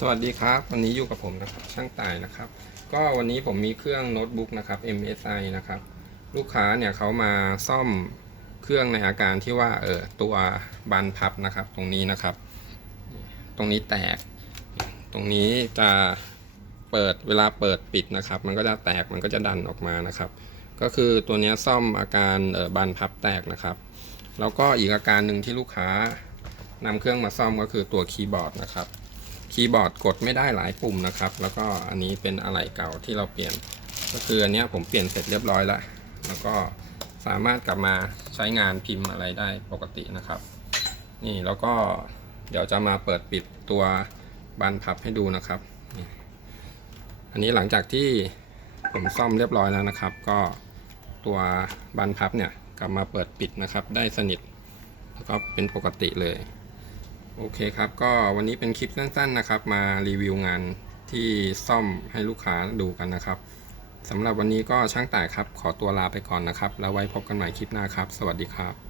สวัสดีครับ วันนี้อยู่กับผมนะครับช่างต่ายนะครับ ก็วันนี้ผมมีเครื่องโน้ตบุ๊กนะครับ MSI นะครับ ลูกค้าเนี่ยเขามาซ่อมเครื่องในอาการที่ว่าเออตัวบานพับนะครับ ตรงนี้นะครับ ตรงนี้แตก ตรงนี้จะเปิดเวลาเปิดปิดนะครับ มันก็จะแตกมันก็จะดันออกมานะครับ ก็คือตัวนี้ซ่อมอาการเออบานพับแตกนะครับ แล้วก็อีกอาการหนึ่งที่ลูกค้านำเครื่องมาซ่อมก็คือตัวคีย์บอร์ดนะครับ คีย์บอร์ดกดไม่ได้หลายปุ่มนะครับ แล้วก็อันนี้เป็นอะไหล่เก่าที่เราเปลี่ยน ก็คืออันนี้ผมเปลี่ยนเสร็จเรียบร้อยแล้ว แล้วก็สามารถกลับมาใช้งานพิมพ์อะไรได้ปกตินะครับ นี่แล้วก็เดี๋ยวจะมาเปิดปิดตัวบานพับให้ดูนะครับนี่อันนี้หลังจากที่ผมซ่อมเรียบร้อยแล้วนะครับ ก็ตัวบานพับเนี่ยกลับมาเปิดปิดนะครับ ได้สนิท แล้วก็เป็นปกติเลย โอเคครับ ก็วันนี้เป็นคลิปสั้นๆนะครับ มารีวิวงานที่ซ่อมให้ลูกค้าดูกันนะครับสำหรับวันนี้ก็ช่างต่ายครับ ขอตัวลาไปก่อนนะครับ แล้วไว้พบกันใหม่คลิปหน้าครับ สวัสดีครับ